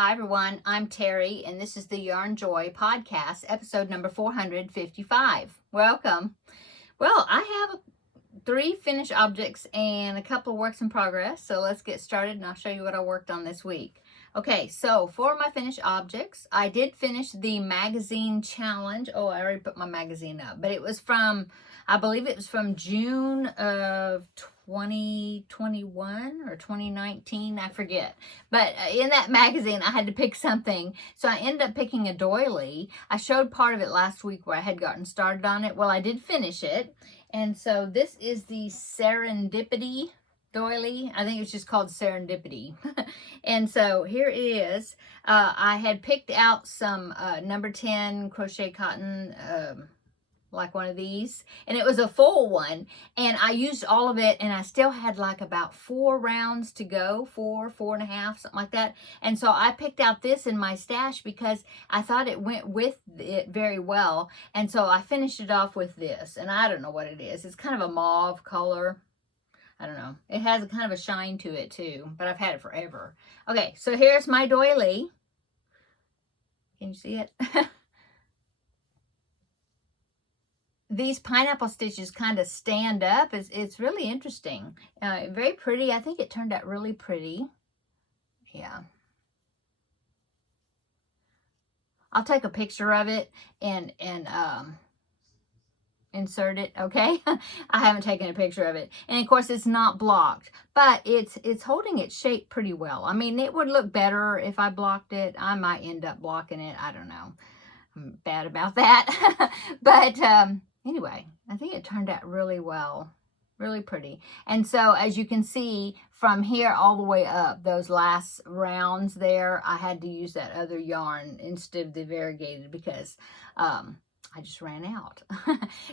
Hi everyone, I'm Terry and this is the Yarn Joy podcast, episode number 455. Welcome. Well, I have 3 finished objects and a couple of works in progress, so let's get started and I'll show you what I worked on this week. Okay, so for my finished objects, I did finish the magazine challenge. Oh, I already put my magazine up, but it was from, I believe it was from June of 2021 or 2019, I forget. But in that magazine, I had to pick something. So I ended up picking a doily. I showed part of it last week where I had gotten started on it. Well, I did finish it. And so this is the Serendipity doily. I think it's just called Serendipity. And so here it is. I had picked out some number 10 crochet cotton, like one of these, and it was a full one, and I used all of it, and I still had like about 4 rounds to go, 4.5, something like that. And so I picked out this in my stash because I thought it went with it very well, and so I finished it off with this, and I don't know what it is. It's kind of a mauve color. I don't know. It has a kind of a shine to it too, but I've had it forever. Okay, so here's my doily. Can you see it? These pineapple stitches kind of stand up. It's really interesting. Very pretty. I think it turned out really pretty. Yeah. I'll take a picture of it and insert it, okay? I haven't taken a picture of it. And of course it's not blocked, but it's holding its shape pretty well. I mean, it would look better if I blocked it. I might end up blocking it. I don't know. I'm bad about that. But anyway, I think it turned out really well. Really pretty. And so as you can see from here all the way up, those last rounds there, I had to use that other yarn instead of the variegated because I just ran out.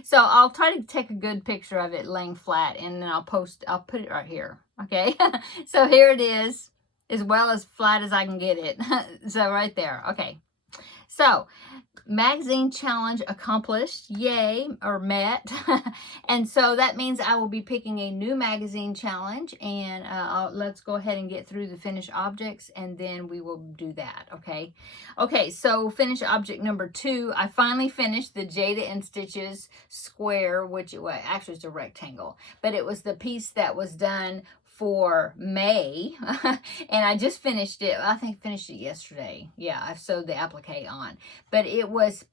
So I'll try to take a good picture of it laying flat, and then I'll put it right here. Okay. So here it is, as well as flat as I can get it. So right there. Okay. So magazine challenge accomplished, yay, or met. And so that means I will be picking a new magazine challenge, and let's go ahead and get through the finished objects, and then we will do that. Okay, so finished object number 2, I finally finished the Jada and Stitches square, which actually it's a rectangle, but it was the piece that was done for May. And I just finished it. I think I finished it yesterday. Yeah, I sewed the applique on. But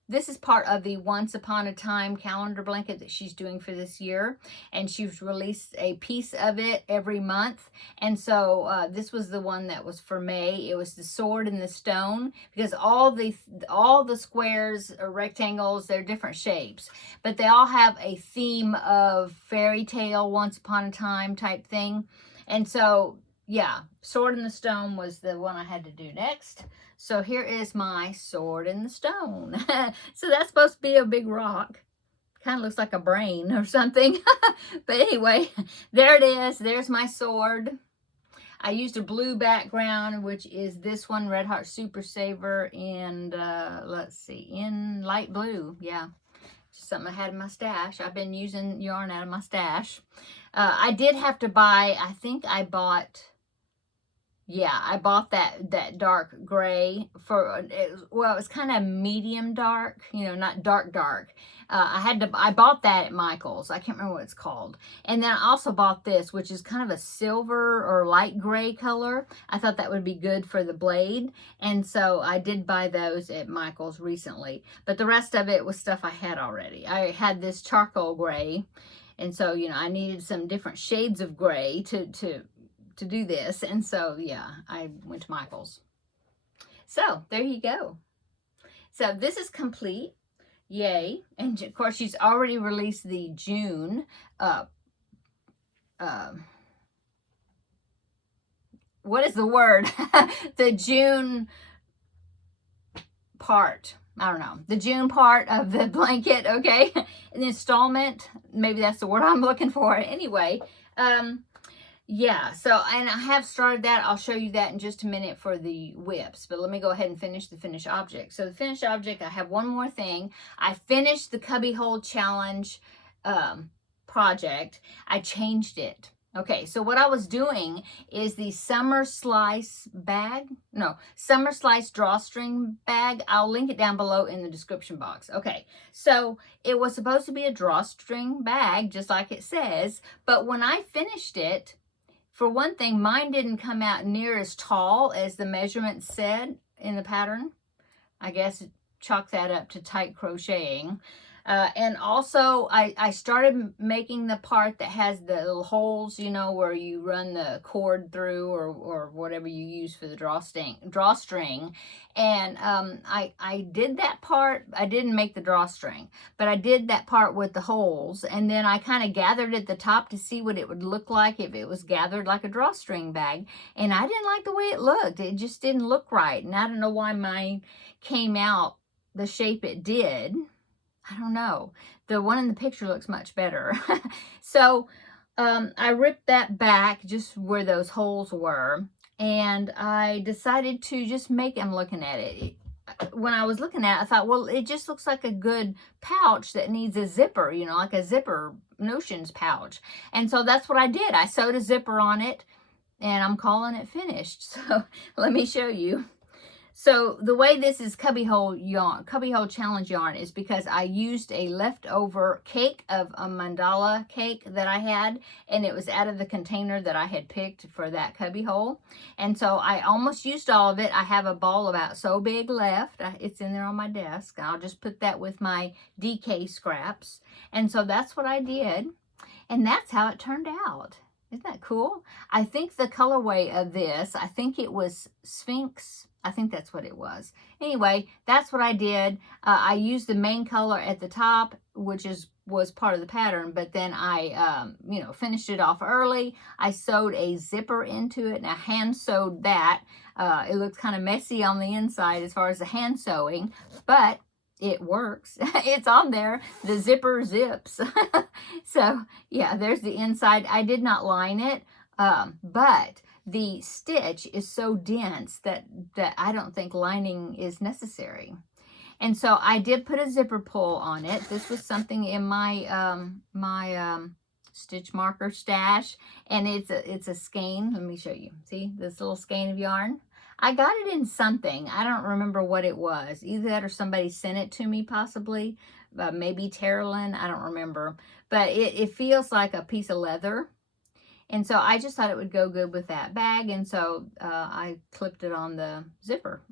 this is part of the Once Upon a Time calendar blanket that she's doing for this year. And she's released a piece of it every month. And so this was the one that was for May. It was the sword and the stone, because all the squares or rectangles, they're different shapes, but they all have a theme of fairy tale, once upon a time type thing. And so, yeah, Sword in the Stone was the one I had to do next. So here is my Sword in the Stone. So that's supposed to be a big rock. Kind of looks like a brain or something. But anyway, there it is. There's my sword. I used a blue background, which is this one, Red Heart Super Saver, and let's see, in light blue. Yeah. Something I had in my stash. I've been using yarn out of my stash. I did have to buy, I think I bought that dark gray for, well, it's kind of medium dark, not dark. I bought that at Michael's. I can't remember what it's called. And then I also bought this, which is kind of a silver or light gray color. I thought that would be good for the blade. And so I did buy those at Michael's recently. But the rest of it was stuff I had already. I had this charcoal gray. And so, I needed some different shades of gray to do this. And so, yeah, I went to Michael's. So there you go. So this is complete. Yay. And of course, she's already released the June, what is the word? The June part. I don't know. The June part of the blanket, okay? An installment. Maybe that's the word I'm looking for. Anyway, yeah, so, and I have started that. I'll show you that in just a minute for the whips, but let me go ahead and finish the finished object. So the finished object, I have one more thing. I finished the Cubby Hole Challenge project. I changed it. Okay, so what I was doing is the Summer Slice bag. No, Summer Slice drawstring bag. I'll link it down below in the description box. Okay, so it was supposed to be a drawstring bag, just like it says. But when I finished it, for one thing, mine didn't come out near as tall as the measurement said in the pattern. I guess chalk that up to tight crocheting. And also, I started making the part that has the little holes, you know, where you run the cord through, or whatever you use for the drawstring. And I did that part. I didn't make the drawstring, but I did that part with the holes. And then I kind of gathered at the top to see what it would look like if it was gathered like a drawstring bag. And I didn't like the way it looked. It just didn't look right. And I don't know why mine came out the shape it did. I don't know. The one in the picture looks much better. So I ripped that back just where those holes were, and I decided to just make them looking at it. When I was looking at it, I thought, well, it just looks like a good pouch that needs a zipper, you know, like a zipper notions pouch. And so that's what I did. I sewed a zipper on it, and I'm calling it finished. So let me show you. So the way this is cubbyhole yarn, cubbyhole challenge yarn, is because I used a leftover cake of a mandala cake that I had, and it was out of the container that I had picked for that cubbyhole. And so I almost used all of it. I have a ball about so big left. It's in there on my desk. I'll just put that with my DK scraps. And so that's what I did. And that's how it turned out. Isn't that cool? I think the colorway of this, I think it was Sphinx. I think that's what it was. Anyway, that's what I did. I used the main color at the top, which was part of the pattern, but then I, finished it off early. I sewed a zipper into it, and I hand sewed that. It looks kind of messy on the inside as far as the hand sewing, but it works. It's on there. The zipper zips. So yeah, there's the inside. I did not line it, but the stitch is so dense that I don't think lining is necessary. And so I did put a zipper pull on it. This was something in my stitch marker stash, and it's a skein. Let me show you. See this little skein of yarn? I got it in something. I don't remember what it was. Either that or somebody sent it to me, possibly. Maybe Terrilyn. I don't remember. But it feels like a piece of leather. And so I just thought it would go good with that bag. And so I clipped it on the zipper.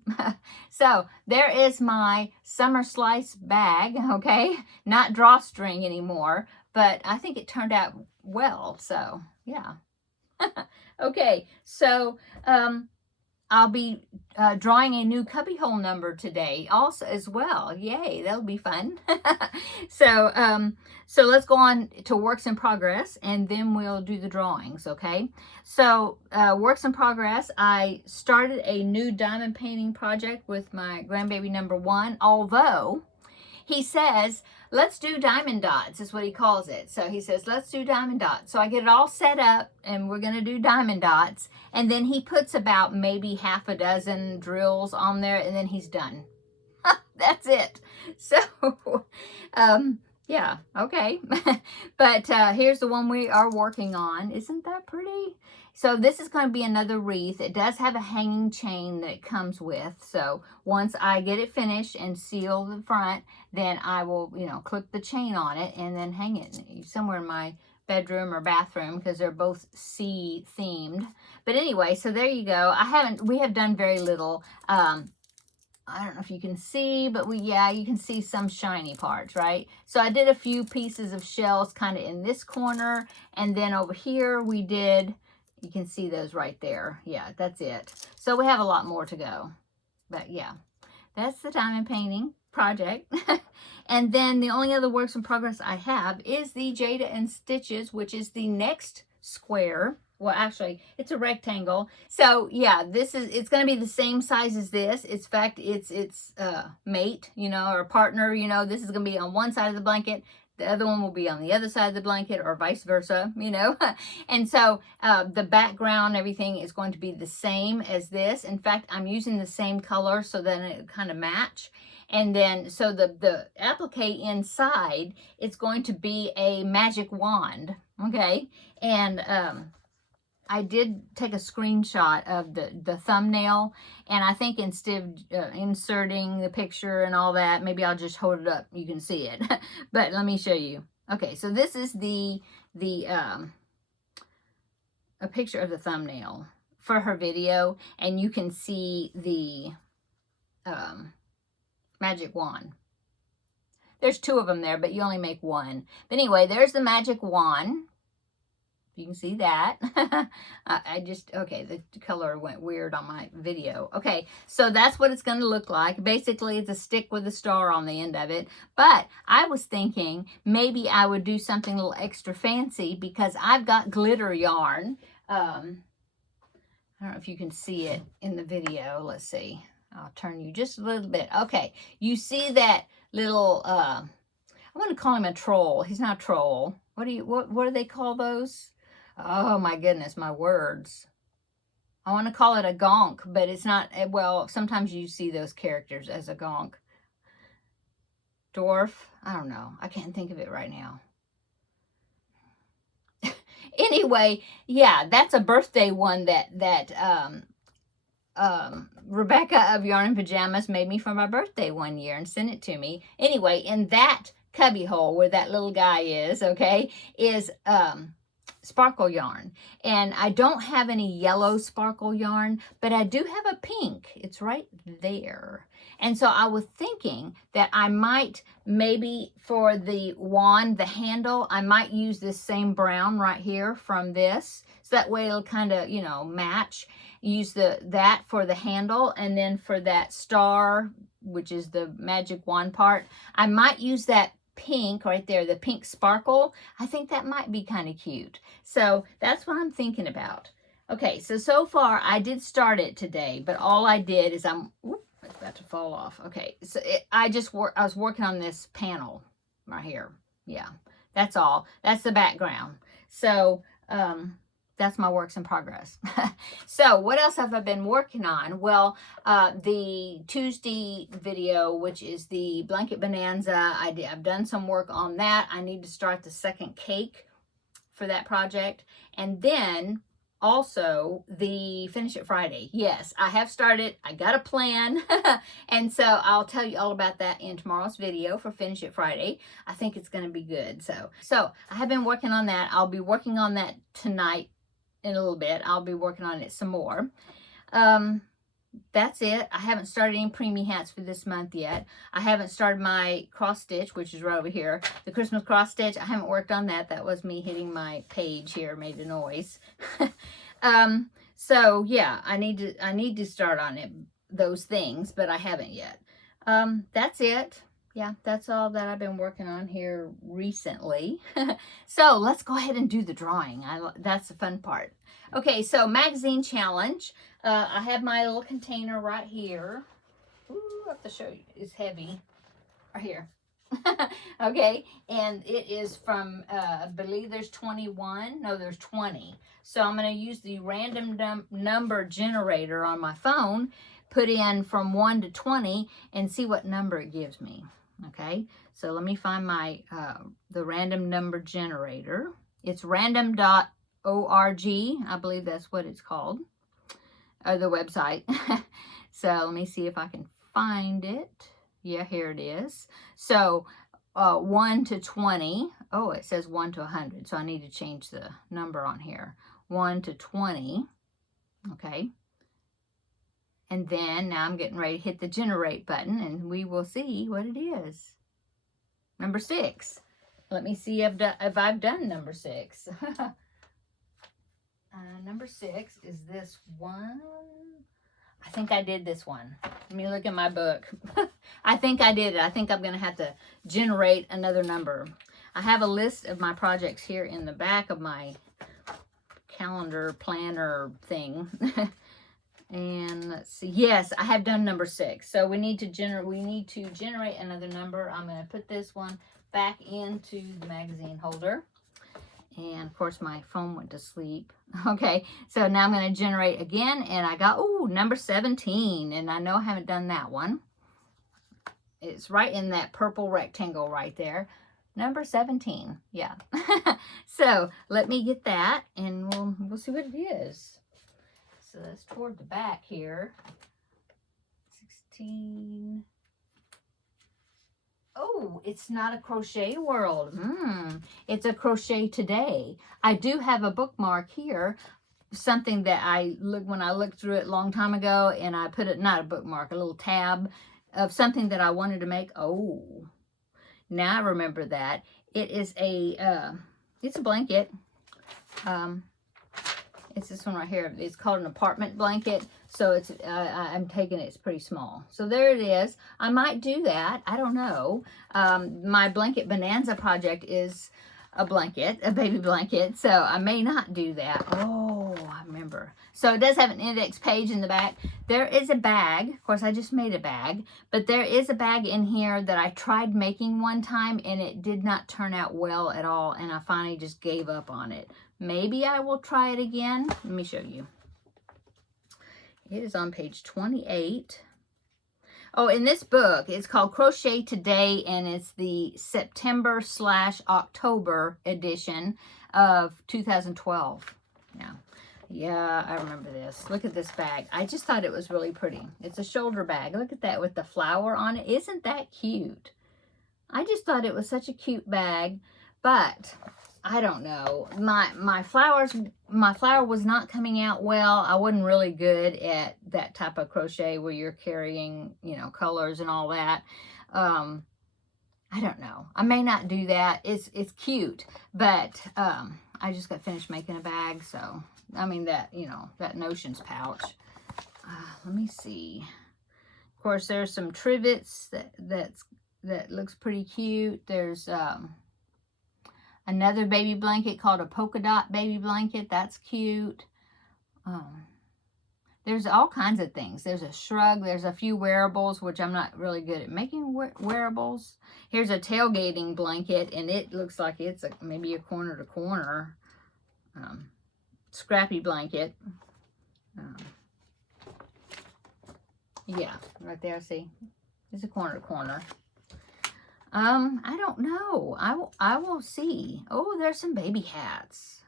So there is my Summer Slice bag, okay? Not drawstring anymore. But I think it turned out well. So, yeah. Okay, so I'll be drawing a new cubbyhole number today also as well. Yay, that'll be fun. So let's go on to works in progress, and then we'll do the drawings, okay? So works in progress, I started a new diamond painting project with my grandbaby number 1, although he says, let's do diamond dots, is what he calls it. So he says, let's do diamond dots. So I get it all set up, and we're going to do diamond dots. And then he puts about maybe half a dozen drills on there, and then he's done. That's it. So, yeah, okay. But here's the one we are working on. Isn't that pretty? So this is going to be another wreath. It does have a hanging chain that it comes with. So once I get it finished and seal the front, then I will, clip the chain on it and then hang it somewhere in my bedroom or bathroom, because they're both sea themed. But anyway, so there you go. We have done very little. I don't know if you can see, but you can see some shiny parts, right? So I did a few pieces of shells kind of in this corner, and then over here we did, you can see those right there. Yeah, that's it. So we have a lot more to go. But yeah, that's the diamond painting project. And then the only other works in progress I have is the Jada and Stitches, which is the next square. Well, actually, it's a rectangle. So yeah, it's going to be the same size as this. In fact, it's mate, or partner, this is going to be on one side of the blanket. the other one will be on the other side of the blanket, or vice versa, you know. And so the background, everything is going to be the same as this. In fact, I'm using the same color so that it kind of match. And then, so the applique inside, it's going to be a magic wand, okay? And I did take a screenshot of the thumbnail, and I think instead of inserting the picture and all that, maybe I'll just hold it up. You can see it. But let me show you. Okay, so this is a picture of the thumbnail for her video, and you can see the magic wand. There's two of them there, but you only make one. But anyway, there's the magic wand. You can see that. Okay, the color went weird on my video. Okay, so that's what it's going to look like. Basically, it's a stick with a star on the end of it. But I was thinking maybe I would do something a little extra fancy, because I've got glitter yarn. I don't know if you can see it in the video. Let's see. I'll turn you just a little bit. Okay, you see that little, I want to call him a troll. He's not a troll. What do they call those? Oh my goodness, my words. I want to call it a gonk, but it's not. Well, sometimes you see those characters as a gonk. Dwarf? I don't know. I can't think of it right now. Anyway, yeah, that's a birthday one that Rebecca of Yarn and Pajamas made me for my birthday one year and sent it to me. Anyway, in that cubby hole where that little guy is, okay, is sparkle yarn. And I don't have any yellow sparkle yarn, but I do have a pink. It's right there. And so I was thinking that I might, maybe for the wand, the handle, I might use this same brown right here from this. So that way it'll kind of, you know, match. Use that for the handle, and then for that star, which is the magic wand part, I might use that pink right there, the pink sparkle. I think that might be kind of cute. So that's what I'm thinking about. Okay, so far I did start it today, but all I did is it's about to fall off. Okay, so I was working on this panel right here. Yeah, that's all. That's the background. So that's my works in progress. So what else have I been working on? Well, the Tuesday video, which is the blanket bonanza, I've done some work on that. I need to start the second cake for that project. And then also the Finish It Friday. Yes, I have started. I got a plan. And so I'll tell you all about that in tomorrow's video for Finish It Friday. I think it's going to be good. So I have been working on that. I'll be working on that tonight. In a little bit, I'll be working on it some more. That's it. I haven't started any preemie hats for this month yet. I haven't started my cross stitch, which is right over here. The Christmas cross stitch, I haven't worked on that. That was me hitting my page here, made a noise. So yeah, I need to start on it, those things, but I haven't yet. That's it. Yeah, that's all that I've been working on here recently. So let's go ahead and do the drawing. That's the fun part. Okay, so magazine challenge. I have my little container right here. Ooh, I have to show you. It's heavy. Right here. Okay, and it is from, I believe there's 21. No, there's 20. So I'm going to use the random number generator on my phone, put in from 1 to 20, and see what number it gives me. Okay, so let me find my the random number generator. It's random.org. I believe that's what it's called, or the website. So let me see if I can find it. Yeah, here it is. So 1 to 20. Oh, it says 1 to 100. So I need to change the number on here. 1 to 20. Okay. And then now I'm getting ready to hit the generate button, and we will see what it is. Number 6. Let me see if I've done number 6. Number 6 is this one. I think I did this one. Let me look at my book. I think I did it. I think I'm going to have to generate another number. I have a list of my projects here in the back of my calendar planner thing. And let's see. Yes, I have done number 6. So we need to generate another number. I'm going to put this one back into the magazine holder. And of course my phone went to sleep. Okay, so now I'm going to generate again, and I got, ooh, number 17, and I know I haven't done that one. It's right in that purple rectangle right there. Number 17, yeah. So let me get that, and we'll see what it is. So that's toward the back here. 16. Oh, it's not a crochet world. It's a crochet today. I do have a bookmark here, something that when I looked through it a long time ago, and I put it, not a bookmark, a little tab of something that I wanted to make. Oh, now I remember that. It is it's a blanket. It's this one right here. It's called an apartment blanket. So it's, I'm taking it, it's pretty small. So there it is. I might do that. I don't know. My blanket bonanza project is a blanket, a baby blanket. So I may not do that. Oh, I remember. So it does have an index page in the back. There is a bag. Of course, I just made a bag. But there is a bag in here that I tried making one time, and it did not turn out well at all. And I finally just gave up on it. Maybe I will try it again. Let me show you. It is on page 28. Oh, in this book, it's called Crochet Today, and it's the September/October edition of 2012. Yeah, I remember this. Look at this bag. I just thought it was really pretty. It's a shoulder bag. Look at that with the flower on it. Isn't that cute? I just thought it was such a cute bag, but I don't know. My flower was not coming out well. I wasn't really good at that type of crochet where you're carrying, you know, colors and all that. I don't know. I may not do that. It's cute, but I just got finished making a bag, so I mean that, you know, that Notions pouch. Let me see. Of course, there's some trivets that looks pretty cute. There's another baby blanket called a polka dot baby blanket. That's cute. There's all kinds of things. There's a shrug. There's a few wearables, which I'm not really good at making wearables. Here's a tailgating blanket, and it looks like it's maybe a corner to corner scrappy blanket. Yeah, right there, see? It's a corner to corner. I don't know. I will see. Oh, there's some baby hats.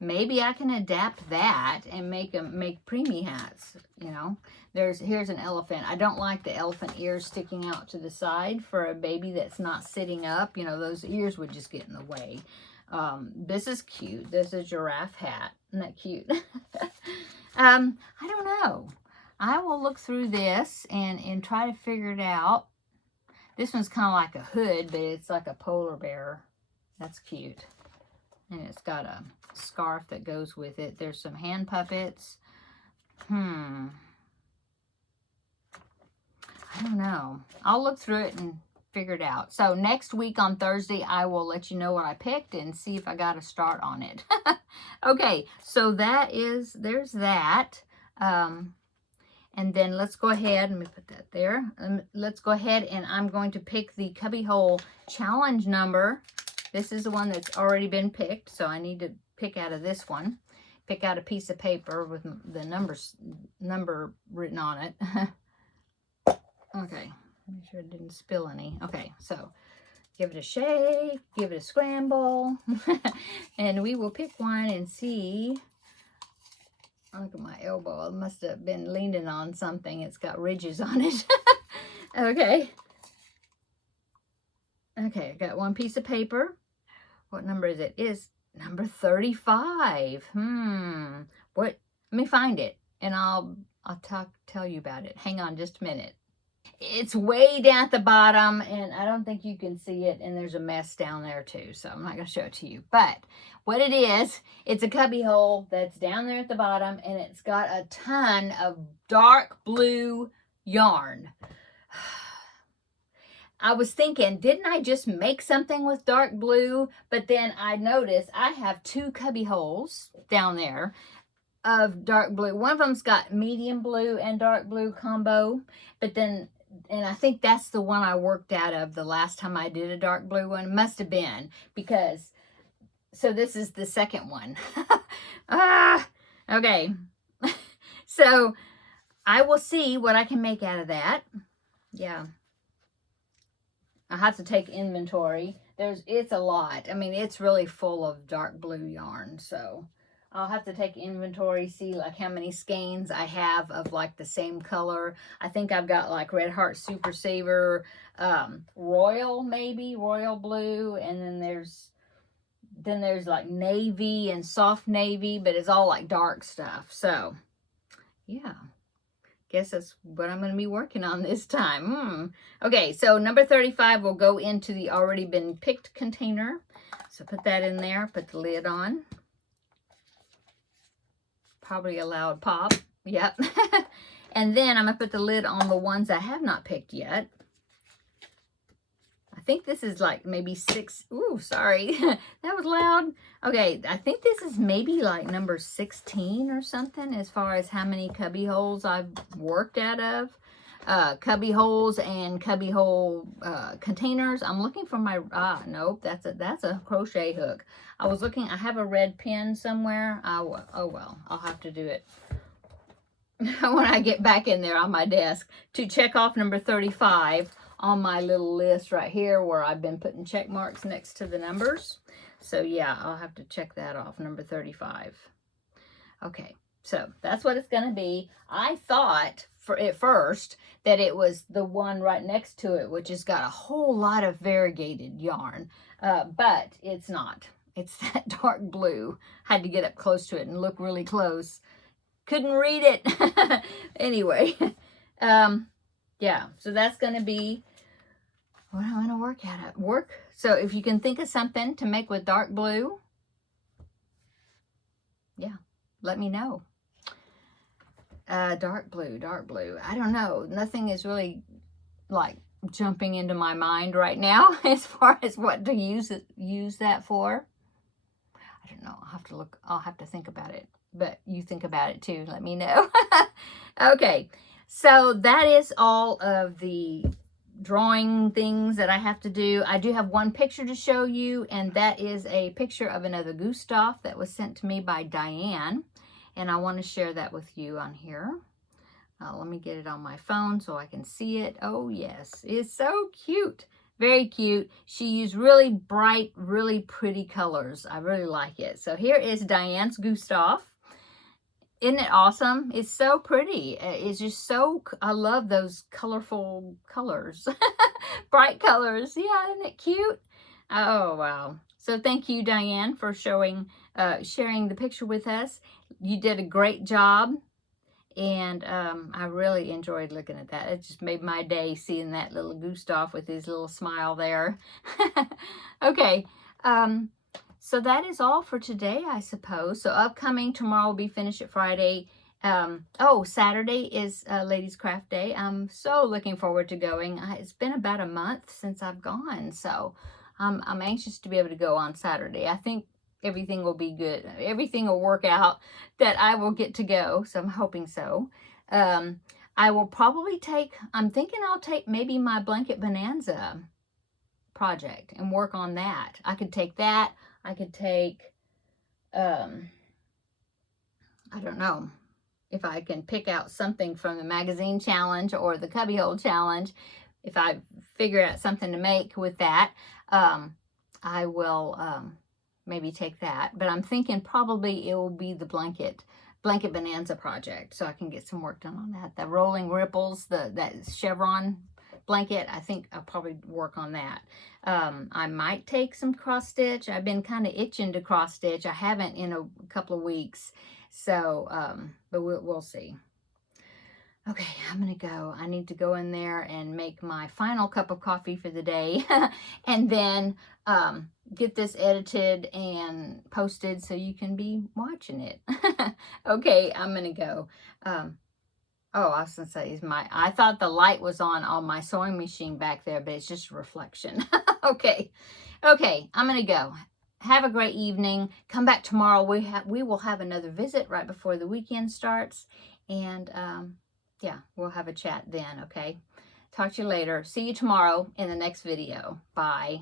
Maybe I can adapt that and make preemie hats, you know. Here's an elephant. I don't like the elephant ears sticking out to the side for a baby that's not sitting up. You know, those ears would just get in the way. This is cute. This is a giraffe hat. Isn't that cute? I don't know. I will look through this and try to figure it out. This one's kind of like a hood, but it's like a polar bear. That's cute. And it's got a scarf that goes with it. There's some hand puppets. I don't know. I'll look through it and figure it out. So next week on Thursday, I will let you know what I picked and see if I got a start on it. Okay, so there's that. And then let's go ahead, let me put that there. Let's go ahead, and I'm going to pick the Cubbyhole challenge number. This is the one that's already been picked, so I need to pick out of this one. Pick out a piece of paper with the number written on it. Okay, make sure it didn't spill any. Okay, so give it a shake, give it a scramble, and we will pick one and see. Look at my elbow. I must have been leaning on something. It's got ridges on it. Okay. Okay, I got one piece of paper. What number is it? It's number 35. What? Let me find it, and I'll tell you about it. Hang on just a minute. It's way down at the bottom, and I don't think you can see it, and there's a mess down there too, so I'm not going to show it to you. But what it is, it's a cubby hole that's down there at the bottom, and it's got a ton of dark blue yarn. I was thinking, didn't I just make something with dark blue? But then I noticed I have two cubby holes down there of dark blue. One of them's got medium blue and dark blue combo, but then and I think that's the one I worked out of the last time I did a dark blue one. It must have been, because, so this is the second one. Okay. So I will see what I can make out of that. Yeah. I have to take inventory. It's a lot. I mean, it's really full of dark blue yarn. So I'll have to take inventory, see like how many skeins I have of like the same color. I think I've got like Red Heart Super Saver, Royal maybe, Royal Blue, and then there's like navy and soft navy, but it's all like dark stuff. So yeah, guess that's what I'm going to be working on this time. Okay, so number 35 will go into the already been picked container. So put that in there, put the lid on. Probably a loud pop. Yep. And then I'm going to put the lid on the ones I have not picked yet. I think this is like maybe 6. Ooh, sorry. That was loud. Okay, I think this is maybe like number 16 or something as far as how many cubby holes I've worked out of. Cubby holes and cubby hole containers. I'm looking for my, nope, that's a crochet hook. I was looking, I have a red pin somewhere. Oh well, I'll have to do it when I get back in there on my desk to check off number 35 on my little list right here where I've been putting check marks next to the numbers. So yeah, I'll have to check that off, number 35. Okay, so that's what it's going to be. I thought at first that it was the one right next to it, which has got a whole lot of variegated yarn, but it's not. It's that dark blue. Had to get up close to it and look really close. Couldn't read it. Anyway, yeah, so that's going to be what I'm going to work at. So if you can think of something to make with dark blue, yeah, let me know. Dark blue. I don't know. Nothing is really like jumping into my mind right now as far as what to use that for. I don't know. I'll have to think about it. But you think about it too. Let me know. Okay. So that is all of the drawing things that I have to do. I do have one picture to show you, and that is a picture of another Gustav that was sent to me by Diane, and I want to share that with you on here. Let me get it on my phone so I can see it. Oh yes, it's so cute. Very cute. She used really bright, really pretty colors. I really like it. So here is Diane's Gustav. Isn't it awesome? It's so pretty. It's just so, I love those colorful colors. Bright colors. Yeah, isn't it cute? Oh, wow. So thank you, Diane, for sharing the picture with us. You did a great job. And I really enjoyed looking at that. It just made my day seeing that little Gustav with his little smile there. Okay. So that is all for today, I suppose. So upcoming, tomorrow will be Finish It Friday. Saturday is Ladies Craft Day. I'm so looking forward to going. It's been about a month since I've gone, so I'm anxious to be able to go on Saturday. I think everything will be good. Everything will work out that I will get to go, so I'm hoping so. I will probably I'm thinking I'll take maybe my Blanket Bonanza project and work on that. I could take that. I could take, I don't know if I can pick out something from the magazine challenge or the cubbyhole challenge. If I figure out something to make with that, I will maybe take that. But I'm thinking probably it will be the Blanket Bonanza project, so I can get some work done on that. The Rolling Ripples, that chevron blanket, I think I'll probably work on that. I might take some cross stitch. I've been kind of itching to cross stitch. I haven't in a couple of weeks, so but we'll see. Okay, I'm gonna go. I need to go in there and make my final cup of coffee for the day and then get this edited and posted so you can be watching it. Okay, I'm gonna go. Oh, I was gonna say, I thought the light was on my sewing machine back there, but it's just a reflection. Okay, I'm gonna go. Have a great evening. Come back tomorrow. We will have another visit right before the weekend starts, and yeah, we'll have a chat then. Okay, Talk to you later. See you tomorrow in the next video. Bye.